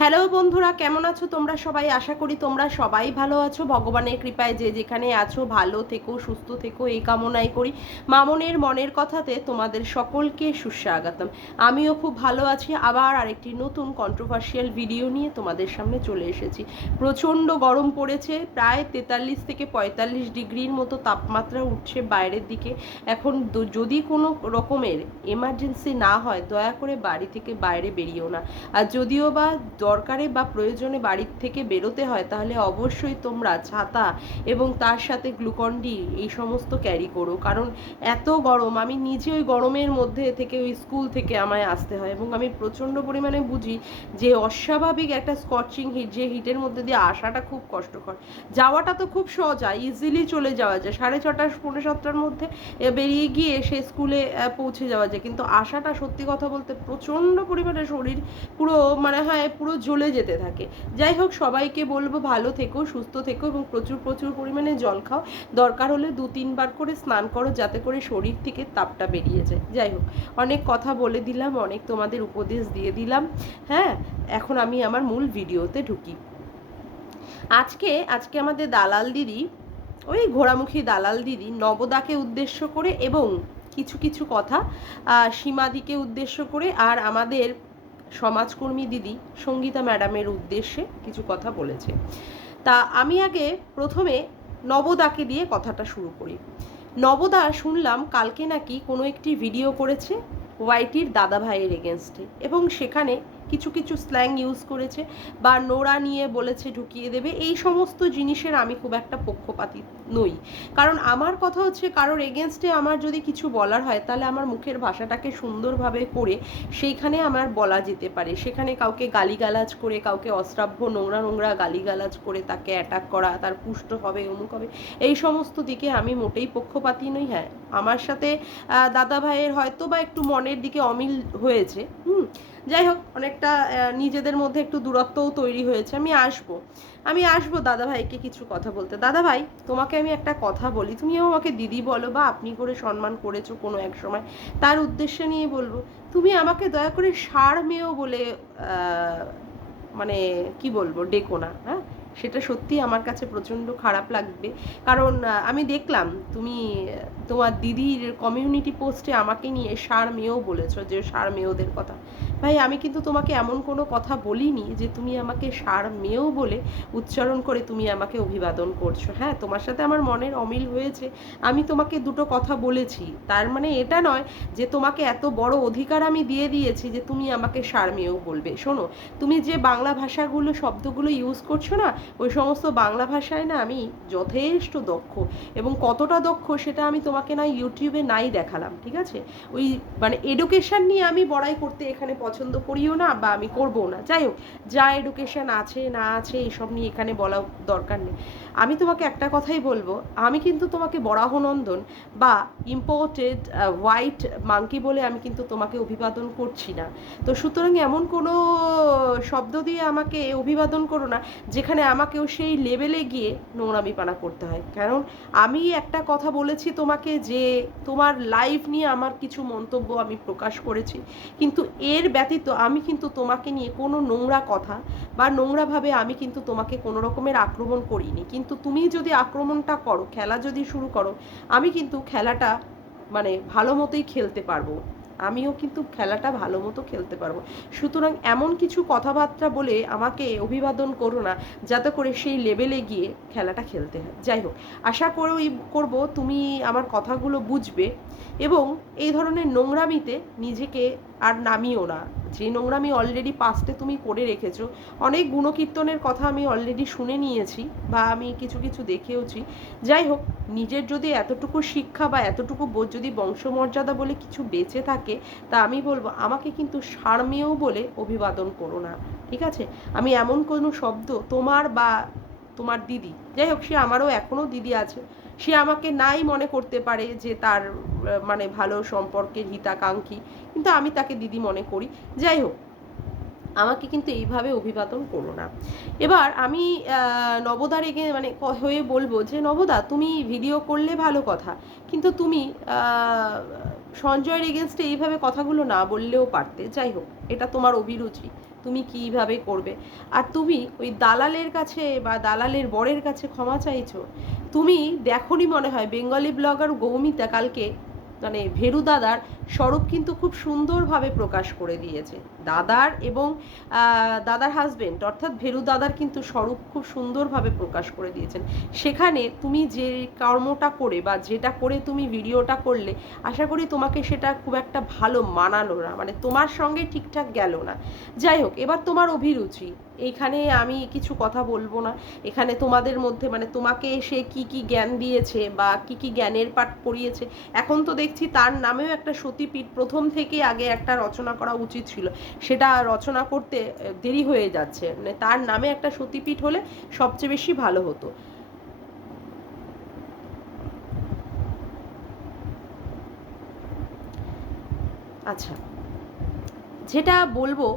Hello বন্ধুরা, কেমন আছো তোমরা সবাই? আশা করি তোমরা সবাই ভালো আছো। ভগবানের কৃপায় যে যেখানে আছো ভালো থেকো, সুস্থ থেকো, এই কামনাই করি। মামনের মনের কথাতে তোমাদের সকলকে সুস্বাগতম। আমিও খুব ভালো আছি। আবার আরেকটি নতুন কন্ট্রোভার্সিয়াল ভিডিও নিয়ে তোমাদের সামনে চলে এসেছি। প্রচণ্ড গরম পড়েছে, প্রায় 43 থেকে 45 ডিগ্রির মতো তাপমাত্রা উঠছে বাইরের দিকে। এখন যদি কোনো রকমের এমার্জেন্সি না হয়, দয়া করে বাড়ি থেকে বাইরে বেরিয়েও না। আর যদিও বা দরকারে বা প্রয়োজনে বাড়ির থেকে বেরোতে হয়, তাহলে অবশ্যই তোমরা ছাতা এবং তার সাথে গ্লুকন ডি এই সমস্ত ক্যারি করো। কারণ এত গরম, আমি নিজে ওই গরমের মধ্যে থেকে ওই স্কুল থেকে আমায় আসতে হয় এবং আমি প্রচণ্ড পরিমাণে বুঝি যে অস্বাভাবিক একটা স্কচিং হিট, যে হিটের মধ্যে দিয়ে আসাটা খুব কষ্টকর। যাওয়াটা তো খুব সহজা, ইজিলি চলে যাওয়া যায়, 6:30 পৌনে 7টার মধ্যে বেরিয়ে গিয়ে সে স্কুলে পৌঁছে যাওয়া যায়, কিন্তু আসাটা সত্যি কথা বলতে প্রচণ্ড পরিমাণে শরীর পুরো মানে হয় পুরো জ্বলে যেতে থাকে। যাই হোক, সবাইকে বলবো ভালো থেকো, সুস্থ থেকো এবং প্রচুর প্রচুর পরিমাণে জল খাও। দরকার হলে 2-3 বার করে স্নান করো, যাতে করে শরীর থেকে তাপটা বেরিয়ে যায়। যাই হোক, অনেক কথা বলে দিলাম, অনেক তোমাদের উপদেশ দিয়ে দিলাম। হ্যাঁ, এখন আমি আমার মূল ভিডিওতে ঢুকি। আজকে আমাদের দালাল দিদি, ওই ঘোড়ামুখী দালাল দিদি, নবদাকে উদ্দেশ্য করে এবং কিছু কিছু কথা সীমাদিকে উদ্দেশ্য করে আর আমাদের সমাজকর্মী দিদি সঙ্গীতা ম্যাডামের উদ্দেশ্যে কিছু কথা বলেছে। তা আমি আগে প্রথমে নবদাকে দিয়ে কথাটা শুরু করি। নবদা শুনলাম কালকে নাকি কোনো একটি ভিডিও করেছে ওয়াইটির দাদা ভাইয়ের এগেনস্টে, এবং সেখানে কিছু কিছু স্ল্যাং ইউজ করেছে বা নোরা নিয়ে বলেছে ঢুকিয়ে দেবে। এই সমস্ত জিনিসের আমি খুব একটা পক্ষপাতী নই, কারণ আমার কথা হচ্ছে কারোর এগেনস্টে আমার যদি কিছু বলার হয়, তাহলে আমার মুখের ভাষাটাকে সুন্দরভাবে করে সেইখানে আমার বলা যেতে পারে। সেখানে কাউকে গালিগালাজ করে, কাউকে অশ্রাব্য নোংরা নোংরা গালিগালাজ করে তাকে অ্যাটাক করা, তার পুষ্ট হবে, অমুক হবে, এই সমস্ত দিকে আমি মোটেই পক্ষপাতী নই। হ্যাঁ, আমার সাথে দাদা ভাইয়ের হয়তো বা একটু মনের দিকে অমিল হয়েছে, যাই হোক, অনেকটা নিজেদের মধ্যে একটু দূরত্বও তৈরি হয়েছে। আমি আসবো দাদা ভাইকে কিছু কথা বলতে। দাদা ভাই, তোমাকে আমি একটা কথা বলি, তুমিও আমাকে দিদি বলো বা আপনি করে সম্মান করেছো কোনো এক সময়, তার উদ্দেশ্যে নিয়ে বলবো, তুমি আমাকে দয়া করে ষাঁড় মেয়েও বলে মানে কি বলবো, ডেকো না। হ্যাঁ, সেটা সত্যি আমার কাছে প্রচণ্ড খারাপ লাগবে। কারণ আমি দেখলাম তুমি তোমার দিদির কমিউনিটি পোস্টে আমাকে নিয়ে ষাঁড় মেয়েও বলেছো, যে ষাঁড় মেয়েদের কথা। ভাই, আমি কিন্তু তোমাকে এমন কোনো কথা বলিনি যে তুমি আমাকে ষাঁড় মেয়েও বলে উচ্চারণ করে তুমি আমাকে অভিবাদন করছো। হ্যাঁ, তোমার সাথে আমার মনের অমিল হয়েছে, আমি তোমাকে দুটো কথা বলেছি, তার মানে এটা নয় যে তোমাকে এত বড় অধিকার আমি দিয়ে দিয়েছি যে তুমি আমাকে ষাঁড় মেয়েও বলবে। শোনো, তুমি যে বাংলা ভাষাগুলো শব্দগুলো ইউজ করছো না, ওই সমস্ত বাংলা ভাষায় না আমি যথেষ্ট দক্ষ, এবং কতটা দক্ষ সেটা আমি তোমাকে না ইউটিউবে নাই দেখালাম, ঠিক আছে? ওই মানে এডুকেশান নিয়ে আমি বড়াই করতে এখানে পছন্দ করিও না, বা আমি করবো না। যাই হোক, যা এডুকেশান আছে না আছে এসব নিয়ে এখানে বলা দরকার নেই। আমি তোমাকে একটা কথাই বলবো, আমি কিন্তু তোমাকে বরাহনন্দন বা ইম্পোর্টেড হোয়াইট মাঙ্কি বলে আমি কিন্তু তোমাকে অভিবাদন করছি না। তো সুতরাং এমন কোনো শব্দ দিয়ে আমাকে অভিবাদন করো না যেখানে আমাকেও সেই লেভেলে গিয়ে নোংরামিপানা করতে হয়। কারণ আমি একটা কথা বলেছি তোমাকে, যে তোমার লাইফ নিয়ে আমার কিছু মন্তব্য আমি প্রকাশ করেছি, কিন্তু এর ব্যতীত আমি কিন্তু তোমাকে নিয়ে কোনো নোংরা কথা বা নোংরাভাবে আমি কিন্তু তোমাকে কোনো রকমের আক্রমণ করিনি। কিন্তু তুমি যদি আক্রমণটা করো, খেলা যদি শুরু করো, আমি কিন্তু খেলাটা মানে ভালো মতোই খেলতে পারবো, আমিও কিন্তু খেলাটা ভালো মতো খেলতে পারবো। সুতরাং এমন কিছু কথাবার্তা বলে আমাকে অভিবাদন করো না যাতে করে সেই লেভেলে গিয়ে খেলাটা খেলতে হয়। যাই হোক, আশা করব তুমি আমার কথাগুলো বুঝবে এবং এই ধরনের নোংরামিতে নিজেকে আর নামিও না। যে নোংরামি অলরেডি পাস্টে তুমি করে রেখেছো, অনেক গুণকীর্তনের কথা আমি অলরেডি শুনে নিয়েছি বা আমি কিছু কিছু দেখেওছি। যাই হোক, নিজের যদি এতটুকু শিক্ষা বা এতটুকু বোধ যদি বংশমর্যাদা বলে কিছু বেঁচে থাকে, তা আমি বলবো আমাকে কিন্তু সারমেয় বলে অভিবাদন করো না, ঠিক আছে? আমি এমন কোনো শব্দ তোমার বা তোমার দিদি, যাই হোক, সে আমারও এখনও দিদি আছে, সে আমাকে নাই মনে করতে পারে যে তার মানে ভালো সম্পর্কের হিতাকাঙ্ক্ষী, কিন্তু আমি তাকে দিদি মনে করি। যাই হোক, আমাকে কিন্তু এইভাবে অভিবাদন করো না। এবার আমি নবদা রেগে মানে হয়ে বলবো যে নবদা, তুমি ভিডিও করলে ভালো কথা, কিন্তু তুমি সঞ্জয়ের এগেনস্টে এইভাবে কথাগুলো না বললেও পারতে। যাই হোক, এটা তোমার অভিরুচি, তুমি কীভাবে করবে। আর তুমি ওই দালালের কাছে বা দালালের বরের কাছে ক্ষমা চাইছো। তুমি দেখোনি মনে হয় বেঙ্গলি ব্লগার গৌমিতা কালকে মানে ভেরু দাদার স্বরূপ কিন্তু খুব সুন্দরভাবে প্রকাশ করে দিয়েছে। দাদার এবং দাদার হাজবেন্ড অর্থাৎ ভেরু দাদার কিন্তু স্বরূপ খুব সুন্দরভাবে প্রকাশ করে দিয়েছেন। সেখানে তুমি যে কর্মটা করে বা যেটা করে তুমি ভিডিওটা করলে, আশা করি তোমাকে সেটা খুব একটা ভালো মানালো না, মানে তোমার সঙ্গে ঠিকঠাক গেল না। যাই হোক, এবার তোমার অভিরুচি, এইখানে আমি কিছু কথা বলবো না। এখানে তোমাদের মধ্যে মানে তোমাকে এসে কি কি জ্ঞান দিয়েছে বা কি কি জ্ঞানের পাঠ পড়িয়েছে, এখন তো দেখছি তার নামেও একটা সতীপীঠ প্রথম থেকে আগে একটা রচনা করা উচিত ছিল, সেটা রচনা করতে দেরি হয়ে যাচ্ছে। মানে তার নামে একটা সতীপীঠ হলে সবচেয়ে বেশি ভালো হতো। আচ্ছা, যেটা বলবো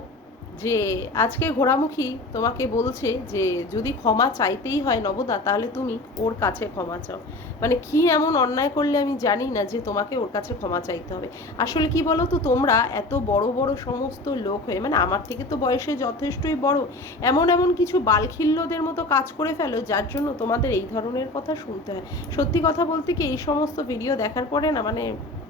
যে আজকে ঘোড়ামুখী তোমাকে বলছে যে যদি ক্ষমা চাইতেই হয় নবদা, তাহলে তুমি ওর কাছে ক্ষমা চাও। মানে কি এমন অন্যায় করলে আমি জানি না যে তোমাকে ওর কাছে ক্ষমা চাইতে হবে। আসলে কি বলো তো, তোমরা এত বড় বড় সমস্ত লোক হয়ে, মানে আমার থেকে তো বয়সে যথেষ্টই বড়, এমন এমন কিছু বালখিল্যদের মতো কাজ করে ফেলো যার জন্য তোমাদের এই ধরনের কথা শুনতে হয়। সত্যি কথা বলতে কি, এই সমস্ত ভিডিও দেখার পরে না মানে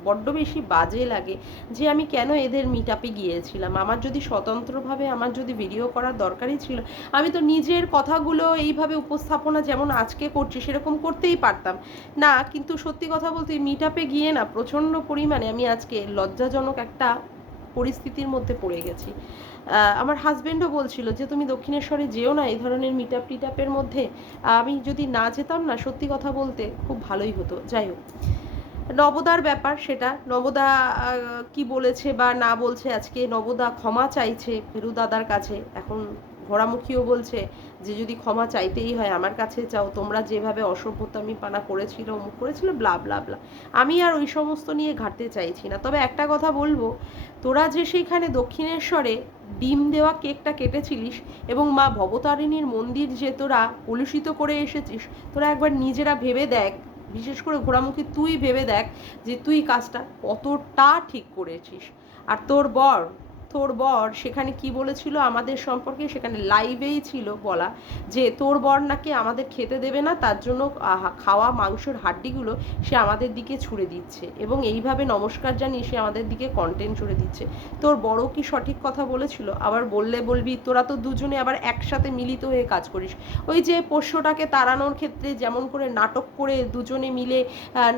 বড্ড বেশি বাজে লাগে যে আমি কেন এদের মিট আপে গিয়েছিলাম। আমার যদি স্বতন্ত্রভাবে আমার যদি ভিডিও করার দরকারই ছিল, আমি তো নিজের কথাগুলো এইভাবে উপস্থাপনা যেমন আজকে করছি সেরকম করতেই পারতাম না। কিন্তু সত্যি কথা বলতে মিট আপে গিয়ে না প্রচণ্ড পরিমাণে আমি আজকে লজ্জাজনক একটা পরিস্থিতির মধ্যে পড়ে গেছি। আমার হাজব্যান্ডও বলছিল যে তুমি দক্ষিণেশ্বরে যেও না এই ধরনের মিট আপ টিট আপের মধ্যে। আমি যদি না যেতাম না, সত্যি কথা বলতে খুব ভালোই হতো। যাই হোক, নবদার ব্যাপার সেটা, নবদা কি বলেছে বা না বলছে, আজকে নবদা ক্ষমা চাইছে ফেরু দাদার কাছে। এখন ঘোড়ামুখীও বলছে যে যদি ক্ষমা চাইতেই হয় আমার কাছে চাও, তোমরা যেভাবে অসভ্যতামি পানা করেছিল অমুক করেছিল ব্লা ব্লা ব্লা। আমি আর ওই সমস্ত নিয়ে ঘাটতে চাইছি না। তবে একটা কথা বলবো, তোরা যে সেইখানে দক্ষিণেশ্বরে ডিম দেওয়া কেকটা কেটেছিলিস এবং মা ভবতারিণীর মন্দির যে তোরা কলুষিত করে এসেছিস, তোরা একবার নিজেরা ভেবে দেখ, বিশেষ করে ঘোড়ামুখী তুই ভেবে দেখ যে তুই কাজটা কতটা ঠিক করেছিস। আর তোর বর সেখানে কি বলেছিল আমাদের সম্পর্কে, সেখানে লাইভেই ছিল বলা যে তোর বর নাকি আমাদের খেতে দেবে না, তার জন্য খাওয়া মাংসের হাড্ডিগুলো সে আমাদের দিকে ছুঁড়ে দিচ্ছে এবং এইভাবে নমস্কার জানিয়ে সে আমাদের দিকে কন্টেন্ট ছুঁড়ে দিচ্ছে। তোর বড় কি সঠিক কথা বলেছিল? আবার বললে বলবি, তোরা তো দুজনে আবার একসাথে মিলিত হয়ে কাজ করিস। ওই যে পোষ্যটাকে তাড়ানোর ক্ষেত্রে যেমন করে নাটক করে দুজনে মিলে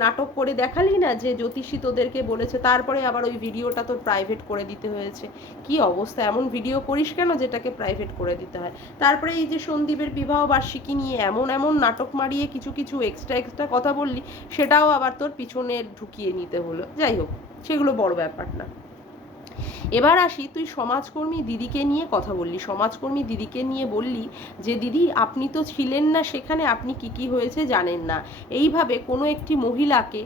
নাটক করে দেখালি না যে জ্যোতিষী তোদেরকে বলেছে, তারপরে আবার ওই ভিডিওটা তোর প্রাইভেট করে দিতে হয়েছে। কি অবস্থা, এমন ভিডিও করিস কেন যেটাকে প্রাইভেট করে দিতে হয়? তারপরে এই যে সন্দীপের বিবাহ বার্ষিকী নিয়ে এমন এমন নাটক মারিয়ে কিছু কিছু এক্সট্রা কথা বললি, সেটাও আবার তোর পিছনে ঢুকিয়ে নিতে হলো। যাই হোক, সেগুলো বড় ব্যাপার না। এবার আসি, তুই সমাজকর্মী দিদিকে নিয়ে কথা বললি, সমাজকর্মী দিদিকে নিয়ে বললি যে দিদি আপনি তো ছিলেন না সেখানে, আপনি কি কি হয়েছে জানেন না। এইভাবে কোনো একটি মহিলাকে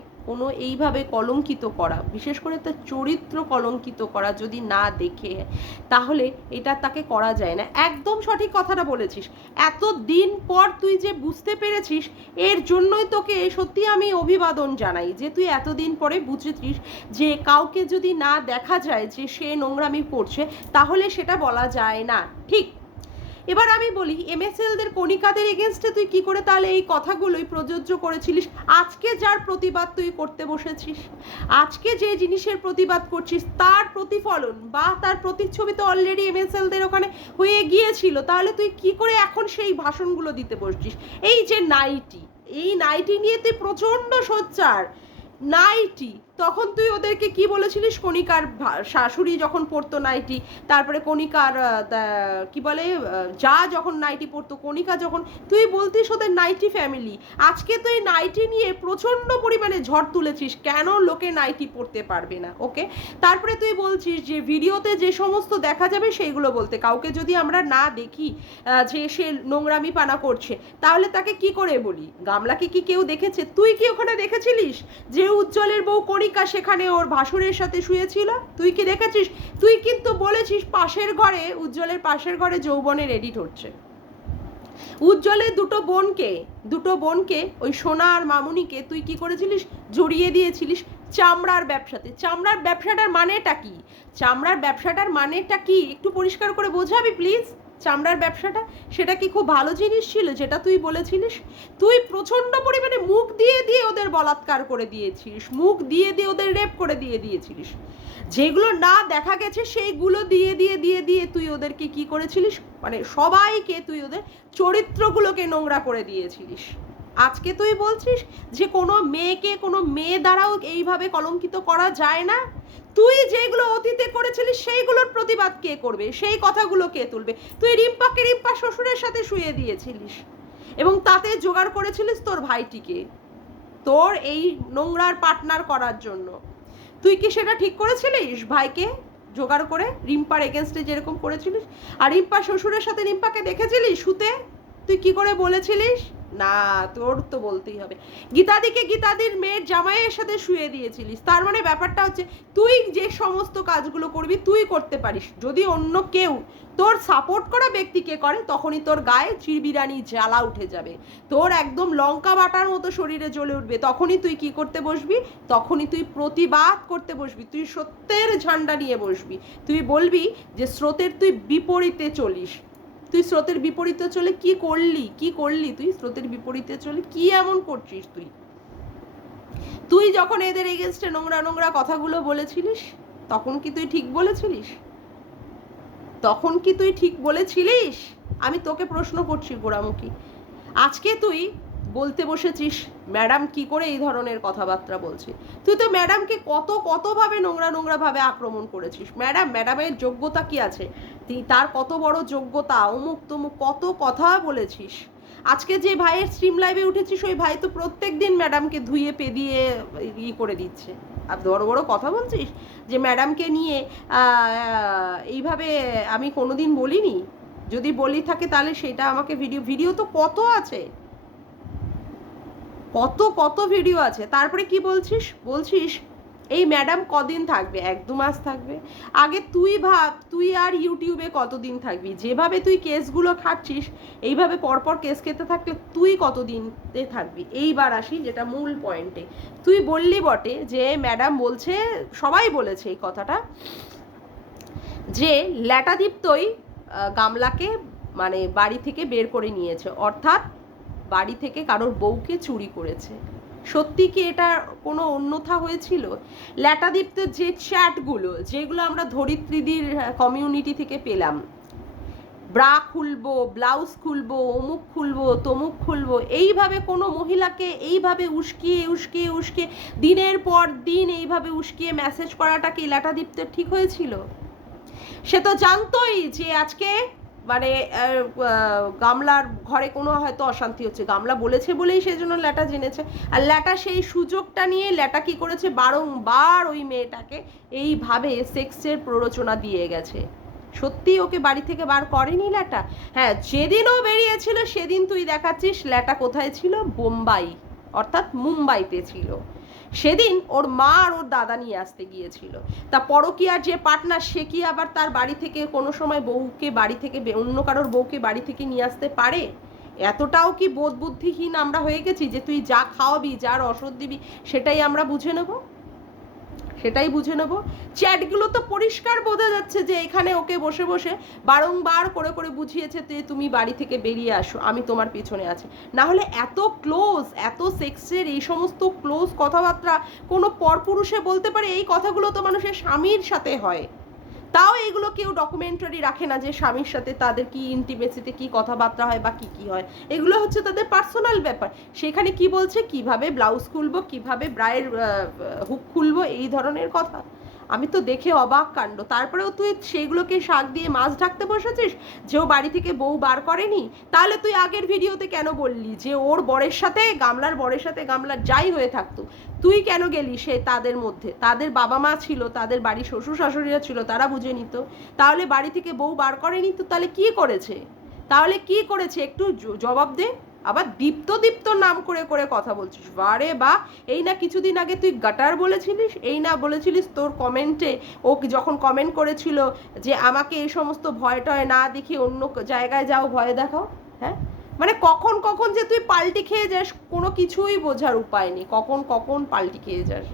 এইভাবে কলঙ্কিত করা, বিশেষ করে তার চরিত্র কলঙ্কিত করা যদি না দেখে, তাহলে এটা তাকে করা যায় না। একদম সঠিক কথাটা বলেছিস। এত দিন পর তুই যে বুঝতে পেরেছিস, এর জন্যই তোকে সত্যি আমি অভিবাদন জানাই যে তুই এতদিন পরে বুঝেছিস যে কাউকে যদি না দেখা যায় যে সে নোংরামি করছে, তাহলে সেটা বলা যায় না। ঠিক। এবার আমি বলি, এমএসএলদের কণিকাদের এগেনস্টে তুই কি করে তাহলে এই কথাগুলোই প্রযোজ্য করেছিলিস? আজকে যার প্রতিবাদ তুই করতে বসেছিস, আজকে যে জিনিসের প্রতিবাদ করছিস তার প্রতিফলন বা তার প্রতিচ্ছবি তো অলরেডি এমএসএলদের ওখানে হয়ে গিয়েছিল, তাহলে তুই কি করে এখন সেই ভাষণগুলো দিতে বসছিস? এই যে এই নাইটি নিয়ে তুই প্রচণ্ড সোচ্চার। নাইটি, তখন তুই ওদেরকে কি বলেছিলিস? কণিকার শাশুড়ি যখন পরতো নাইটি, তারপরে কণিকার কি বলে যা যখন নাইটি পরতো, কণিকা যখন, তুই বলতিস ওদের নাইটি ফ্যামিলি। আজকে তুই নাইটি নিয়ে প্রচণ্ড পরিমাণে ঝড় তুলেছিস, কেন লোকে নাইটি পরতে পারবে না। ওকে, তারপরে তুই বলছিস যে ভিডিওতে যে সমস্ত দেখা যাবে সেইগুলো বলতে, কাউকে যদি আমরা না দেখি যে সে নোংরামি পানা করছে, তাহলে তাকে কি করে বলি? গামলাকে কি কেউ দেখেছে? তুই কি ওখানে দেখেছিলিস যে উজ্জ্বলের বউ কণিকা সেখানে ওর ভাসুরের সাথে শুয়েছিল? তুই কি দেখেছিস? তুই কিন্তু বলেছিস পাশের ঘরে, উজ্জ্বলের পাশের ঘরে যৌবনের এডিট হচ্ছে। উজ্জ্বলের দুটো বোনকে ওই সোনা আর মামুনিকে তুই কি করেছিলিস? জড়িয়ে দিয়েছিলিস। চামড়ার ব্যবসাতে। চামড়ার ব্যবসাটার মানেটা কি? চামড়ার ব্যবসাটার মানেটা কি একটু পরিষ্কার করে বোঝাবি প্লিজ? চামড়ার ব্যবসাটা সেটা কি খুব ভালো জিনিস ছিল যেটা তুই বলেছিলিস? তুই প্রচণ্ড পরিমাণে মুখ দিয়ে দিয়ে ওদের বলাৎকার করে দিয়েছিলিস, মুখ দিয়ে দিয়ে ওদের রেপ করে দিয়েছিলিস। যেগুলো না দেখা গেছে সেইগুলো দিয়ে দিয়ে দিয়ে দিয়ে তুই ওদেরকে কি করেছিলিস, মানে সবাইকে তুই ওদের চরিত্রগুলোকে নোংরা করে দিয়েছিলিস। আজকে তুই বলছিস যে কোনো মেয়েকে কোনো মেয়ে দ্বারাও এইভাবে কলঙ্কিত করা যায় না। তুই যেগুলো অতীতে করেছিলিস সেইগুলোর প্রতিবাদ কে করবে, সেই কথাগুলো কে তুলবে? তুই রিম্পা শ্বশুরের সাথে শুয়ে দিয়েছিলিস এবং তাতে জোগাড় করেছিলিস তোর ভাইটিকে তোর এই নোংরার পার্টনার করার জন্য। তুই কি সেটা ঠিক করেছিলিস ভাইকে জোগাড় করে রিম্পার এগেনস্টে যেরকম করেছিলিস? আর রিম্পার শ্বশুরের সাথে রিম্পাকে দেখেছিলিস শুতে? তুই কি করে বলেছিলিস? না, তোর তো বলতেই হবে। গীতাদির মেয়ের জামাইয়ের সাথে শুয়ে দিয়েছিলিস। তার মানে ব্যাপারটা হচ্ছে তুই যে সমস্ত কাজগুলো করবি তুই করতে পারিস, যদি অন্য কেউ তোর সাপোর্ট করা ব্যক্তিকে করে তখনই তোর গায়ে চিরবিরানি জ্বালা উঠে যাবে, তোর একদম লঙ্কা বাটার মতো শরীরে জ্বলে উঠবে। তখনই তুই কি করতে বসবি? তখনই তুই প্রতিবাদ করতে বসবি, তুই সত্যের ঝান্ডা নিয়ে বসবি। তুই বলবি যে স্রোতের তুই বিপরীতে চলিস। তুই স্রোতের বিপরীতে চলে কি করলি তুই স্রোতের বিপরীতে চলে কি এমন করছিস তুই যখন এদের এগেনস্টে নোংরা নোংরা কথাগুলো বলেছিলিস তখন কি তুই ঠিক বলেছিলিস? আমি তোকে প্রশ্ন করছি গোড়ামুখী। আজকে তুই বলতে বসেছিস ম্যাডাম কি করে এই ধরনের কথাবার্তা বলছে। তুই তো ম্যাডামকে কতভাবে নোংরা ভাবে আক্রমণ করেছিস। ম্যাডামের যোগ্যতা কি আছে, তুই তার কত বড় যোগ্যতা, অমুক তমুক কত কথা বলেছিস। আজকে যে ভাইয়ের স্ট্রিম লাইভে উঠেছিস ওই ভাই তো প্রত্যেক দিন ম্যাডামকে ধুয়ে পেদিয়ে করে দিচ্ছে। আর বড় বড় কথা বলছিস যে ম্যাডামকে নিয়ে এইভাবে আমি কোনোদিন বলিনি। যদি বলি থাকে তাহলে সেটা আমাকে ভিডিও তো কত আছে, কত ভিডিও আছে। তারপরে কি বলছিস এই ম্যাডাম কদিন থাকবে? 1-2 মাস থাকবে। আগে তুই ভাব তুই আর ইউটিউবে কতদিন থাকবি? যেভাবে তুই কেসগুলো খাচ্ছিস এইভাবে পরপর কেস খেতে থাকলে তুই কতদিনতে থাকবি? এইবার আসি যেটা মূল পয়েন্টে। তুই বললি বটে যে ম্যাডাম বলছে, সবাই বলেছে এই কথাটা, যে ল্যাটাদীপ্তই গামলাকে মানে বাড়ি থেকে বের করে নিয়েছে, অর্থাৎ বাড়ি থেকে কারোর বউকে চুরি করেছে। সত্যি কি এটা কোনো অন্যথা হয়েছিল? ল্যাটাদীপ্তের যে চ্যাটগুলো যেগুলো আমরা ধরিত্রীদির কমিউনিটি থেকে পেলাম, ব্রা খুলবো, ব্লাউজ খুলবো, অমুক খুলবো, তমুক খুলবো, এইভাবে কোনো মহিলাকে এইভাবে উস্কিয়ে দিনের পর দিন এইভাবে উস্কিয়ে মেসেজ করাটা কি ল্যাটাদীপ্তের ঠিক হয়েছিল? সে তো জানতোই যে আজকে মানে গামলার ঘরে কোনো হয়তো অশান্তি হচ্ছে, গামলা বলেছে বলেই সেই জন্য ল্যাটা জেনেছে। আর ল্যাটা সেই সুযোগটা নিয়ে ল্যাটা কি করেছে, বারংবার ওই মেয়েটাকে এইভাবে সেক্সের প্ররোচনা দিয়ে গেছে। সত্যি ওকে বাড়ি থেকে বার করেনি ল্যাটা? হ্যাঁ, যেদিনও বেরিয়েছিল সেদিন তুই দেখাচ্ছিস ল্যাটা কোথায় ছিল, বোম্বাই অর্থাৎ মুম্বাইতে ছিল। সেদিন ওর মা আর ওর দাদা নিয়ে আসতে গিয়েছিল। তা পরকীয়ার যে পার্টনার সে কি আবার তার বাড়ি থেকে কোনো সময় বউকে বাড়ি থেকে অন্য কারোর বউকে বাড়ি থেকে নিয়ে আসতে পারে? এতটাও কি বোধ বুদ্ধিহীন আমরা হয়ে গেছি যে তুই যা খাওয়াবি যার রসদ দিবি সেটাই আমরা বুঝে নেব? চ্যাটগুলো তো পরিষ্কার বোঝা যাচ্ছে যে এখানে ওকে বসে বসে বারংবার করে বুঝিয়েছে তুমি বাড়ি থেকে বেরিয়ে আসো, আমি তোমার পিছনে আছি। না হলে এত ক্লোজ, এত সেক্সের এই সমস্ত ক্লোজ কথাবার্তা কোনো পরপুরুষে বলতে পারে? এই কথাগুলো তো মানুষের স্বামীর সাথে হয়, তাও এগুলো কেউ ডকুমেন্টারি রাখে না যে স্বামীর সাথে তাদের কি ইন্টিমেসিতে কি কথাবার্তা হয় বা কি হয়। এগুলো হচ্ছে তাদের পার্সোনাল ব্যাপার। সেখানে কি বলছে কিভাবে ব্লাউজ খুলবো, কিভাবে ব্রায়ের হুক খুলবো, এই ধরনের কথা। আমি তো দেখে অবাক কাণ্ড। তারপরেও তুই সেইগুলোকে শাক দিয়ে মাছ ঢাকতে বসেছিস যে ও বাড়ি থেকে বউ বার করেনি। তাহলে তুই আগের ভিডিওতে কেন বললি যে ওর বরের সাথে গামলার যাই হয়ে থাকতো, তুই কেন গেলি সে তাদের মধ্যে? তাদের বাবা মা ছিল, তাদের বাড়ির শ্বশুর শাশুড়িরা ছিল, তারা বুঝে নিত। তাহলে বাড়ি থেকে বউ বার করেনি তো তাহলে কি করেছে একটু জবাব দে। আবার দীপ্ত নাম করে কথা বলছিস, বারে বা। এই না কিছুদিন আগে তুই গাটার বলেছিলিস, এই না বলেছিলিস তোর কমেন্টে ও যখন কমেন্ট করেছিল যে আমাকে এই সমস্ত ভয় টয় না দেখিয়ে অন্য জায়গায় যাও, ভয় দেখাও। হ্যাঁ, মানে কখন যে তুই পাল্টি খেয়ে যাস কোনো কিছুই বোঝার উপায় নেই, কখন পাল্টি খেয়ে যাস।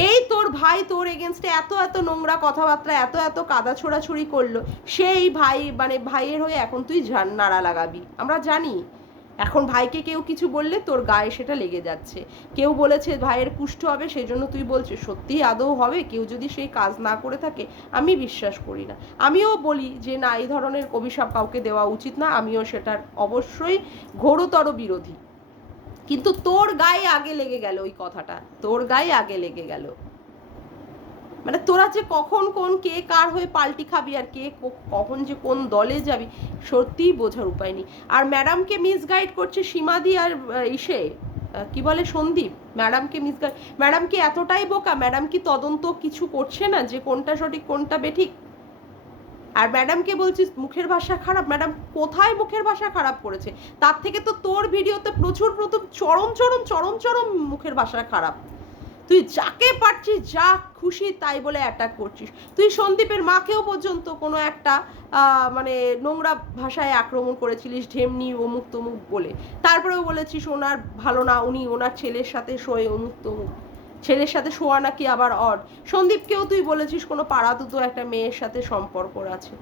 এই তোর ভাই তোর এগেনস্টে এত এত নোংরা কথাবার্তা এত এত কাদা ছোড়াছুড়ি করলো, সেই ভাই মানে ভাইয়ের হয়ে এখন তুই নাড়া লাগাবি, আমরা জানি। এখন ভাইকে কেউ কিছু বললে তোর গায়ে সেটা লেগে যাচ্ছে। কেউ বলেছে ভাইয়ের কুষ্ঠ হবে, সেই জন্য তুই বলছিস, সত্যি আদৌ হবে? কেউ যদি সেই কাজ না করে থাকে, আমি বিশ্বাস করি না। আমিও বলি যে না, এই ধরনের অভিশাপ কাউকে দেওয়া উচিত না, আমিও সেটার অবশ্যই ঘোরতর বিরোধী। কিন্তু তোর গায়ে আগে লেগে গেল ওই কথাটা, তোর গায়ে আগে লেগে গেল। মানে তোরা যে কখন কোন কে কার হয়ে পাল্টি খাবি আর কে কখন যে কোন দলে যাবি, সত্যিই বোঝার উপায় নেই। আর ম্যাডামকে মিসগাইড করছে সীমাদি আর ইসে কি বলে সন্দীপ, ম্যাডামকে মিসগাইড। ম্যাডাম কি এতটাই বোকা? ম্যাডাম কি তদন্ত কিছু করছে না যে কোনটা সঠিক কোনটা বেঠিক? আর ম্যাডামকে বলছিস মুখের ভাষা খারাপ, ম্যাডাম কোথায় মুখের ভাষা খারাপ করেছে? তার থেকে তো তোর ভিডিওতে প্রচুর চরম চরম চরম চরম মুখের ভাষা খারাপ। তুই যাকে পারছিস যা খুশি তাই বলে অ্যাটাক করছিস। তুই সন্দীপের মাকেও পর্যন্ত কোনো একটা মানে নোংরা ভাষায় আক্রমণ করেছিলিস, ঢেমনি অমুক তমুক বলে। তারপরেও বলেছিস ওনার ভালো না, উনি ওনার ছেলের সাথে শোয়ে অমুক তমুক, ছেলের সাথে শোয়া নাকি আবার অড। সন্দীপকেও তুই বলেছিস কোনো পাড়াতুতো একটা মেয়ের সাথে সম্পর্ক আছে।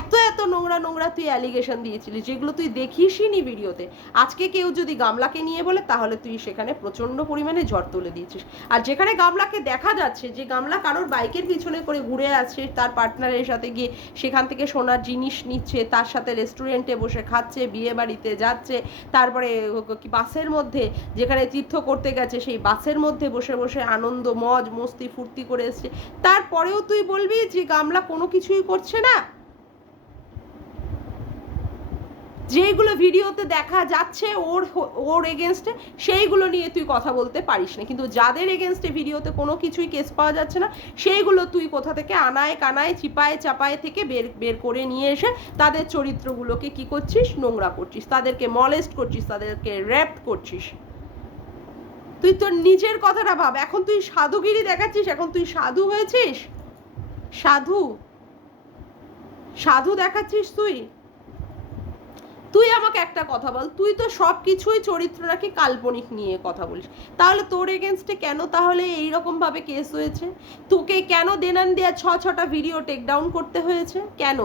এত এত নোংরা নোংরা তুই অ্যালিগেশন দিয়েছিলি, যেগুলো তুই দেখিসই নি ভিডিওতে। আজকে কেউ যদি গামলাকে নিয়ে বলে, তাহলে তুই সেখানে প্রচণ্ড পরিমাণে ঝড় তুলে দিয়েছিস। আর যেখানে গামলাকে দেখা যাচ্ছে যে গামলা কারোর বাইকের পিছনে করে ঘুরে আসছে তার পার্টনারের সাথে গিয়ে, সেখান থেকে সোনার জিনিস নিচ্ছে, তার সাথে রেস্টুরেন্টে বসে খাচ্ছে, বিয়ে বাড়িতে যাচ্ছে, তারপরে বাসের মধ্যে যেখানে তীর্থ করতে গেছে সেই বাসের মধ্যে বসে বসে আনন্দ মজ মস্তি ফুর্তি করে এসছে, তারপরেও তুই বলবি যে গামলা কোনো কিছুই করছে না? যেগুলো ভিডিওতে দেখা যাচ্ছে ওর এগেনস্টে, সেইগুলো নিয়ে তুই কথা বলতে পারিস না। কিন্তু যাদের এগেনস্টে ভিডিওতে কোনো কিছুই কেস পাওয়া যাচ্ছে না, সেইগুলো তুই কোথা থেকে আনায় কানায় চিপায় চাপায় থেকে বের করে নিয়ে এসে তাদের চরিত্রগুলোকে কি করছিস? নোংরা করছিস, তাদেরকে মলেস্ট করছিস, তাদেরকে র্যাপ করছিস। তুই তোর নিজের কথাটা ভাব। এখন তুই সাধুগিরি দেখাচ্ছিস, এখন তুই সাধু হয়েছিস, সাধু সাধু দেখাচ্ছিস তুই। তুই আমাকে একটা কথা বল, তুই তো সব কিছুই চরিত্র নাকি কাল্পনিক নিয়ে কথা বলিস, তাহলে তোর এগেনস্টে কেন তাহলে এইরকম ভাবে কেস হয়েছে? তোকে কেন দেনান দেয়া ছটা ভিডিও টেক ডাউন করতে হয়েছে কেন?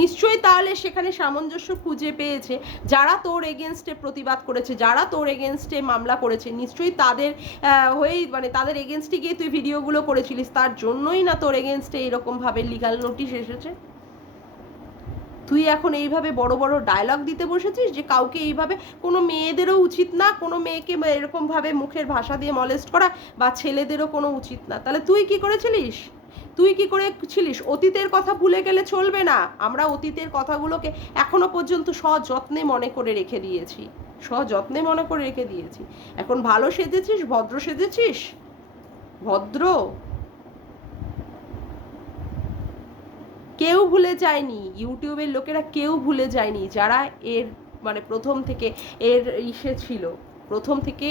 নিশ্চয়ই তাহলে সেখানে সামঞ্জস্য খুঁজে পেয়েছে যারা তোর এগেনস্টে প্রতিবাদ করেছে, যারা তোর এগেনস্টে মামলা করেছে, নিশ্চয়ই তাদের হয়েই মানে তাদের এগেনস্টে গিয়ে তুই ভিডিওগুলো করেছিলিস, তার জন্যই না তোর এগেনস্টে এরকমভাবে লিগাল নোটিশ এসেছে। তুই এখন এইভাবে বড় বড় ডায়লগ দিতে বসেছিস যে কাউকে এইভাবে, কোনো মেয়েদেরও উচিত না কোনো মেয়েকে এরকমভাবে মুখের ভাষা দিয়ে মলেস্ট করা, বা ছেলেদেরও কোনো উচিত না। তাহলে তুই কি করেছিলিস? তুই কি করেছিলিস? অতীতের কথা ভুলে গেলে চলবে না। আমরা অতীতের কথাগুলোকে এখনো পর্যন্ত সযত্নে মনে করে রেখে দিয়েছি, সযত্নে মনে করে রেখে দিয়েছি। এখন ভালো সেজেছিস, ভদ্র সেজেছিস, ভদ্র। কেউ ভুলে যায়নি, ইউটিউবের লোকেরা কেউ ভুলে যায়নি, যারা এর মানে প্রথম থেকে এর ইসে ছিল, প্রথম থেকে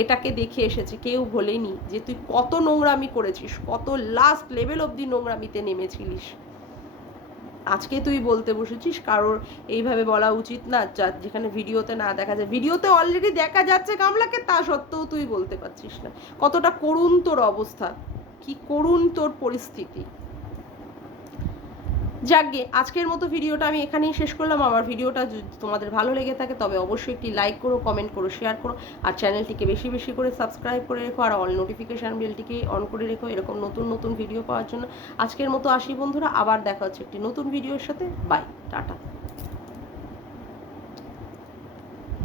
এটাকে দেখে এসেছে, কেউ ভোলেনি যে তুই কত নোংরামি করেছিস, কত লাস্ট লেভেল অবধি নোংরামিতে নেমেছিলিস। আজকে তুই বলতে বসেছিস কারোর এইভাবে বলা উচিত না, যেখানে ভিডিওতে না দেখা যায়। ভিডিওতে অলরেডি দেখা যাচ্ছে গামলাকে, তা সত্ত্বেও তুই বলতে পারছিস না। কতটা করুণ তোর অবস্থা, কি করুণ তোর পরিস্থিতি। যাকগে, আজকের মতো ভিডিওটা আমি এখানেই শেষ করলাম। আমার ভিডিওটা যদি তোমাদের ভালো লেগে থাকে তবে অবশ্যই একটি লাইক করো, কমেন্ট করো, শেয়ার করো, আর চ্যানেলটিকে বেশি বেশি করে সাবস্ক্রাইব করে রেখো, আর অল নোটিফিকেশান বেলটিকে অন করে রেখো এরকম নতুন নতুন ভিডিও পাওয়ার জন্য। আজকের মতো আসি বন্ধুরা, আবার দেখা হচ্ছে একটি নতুন ভিডিওর সাথে। Bye, tata.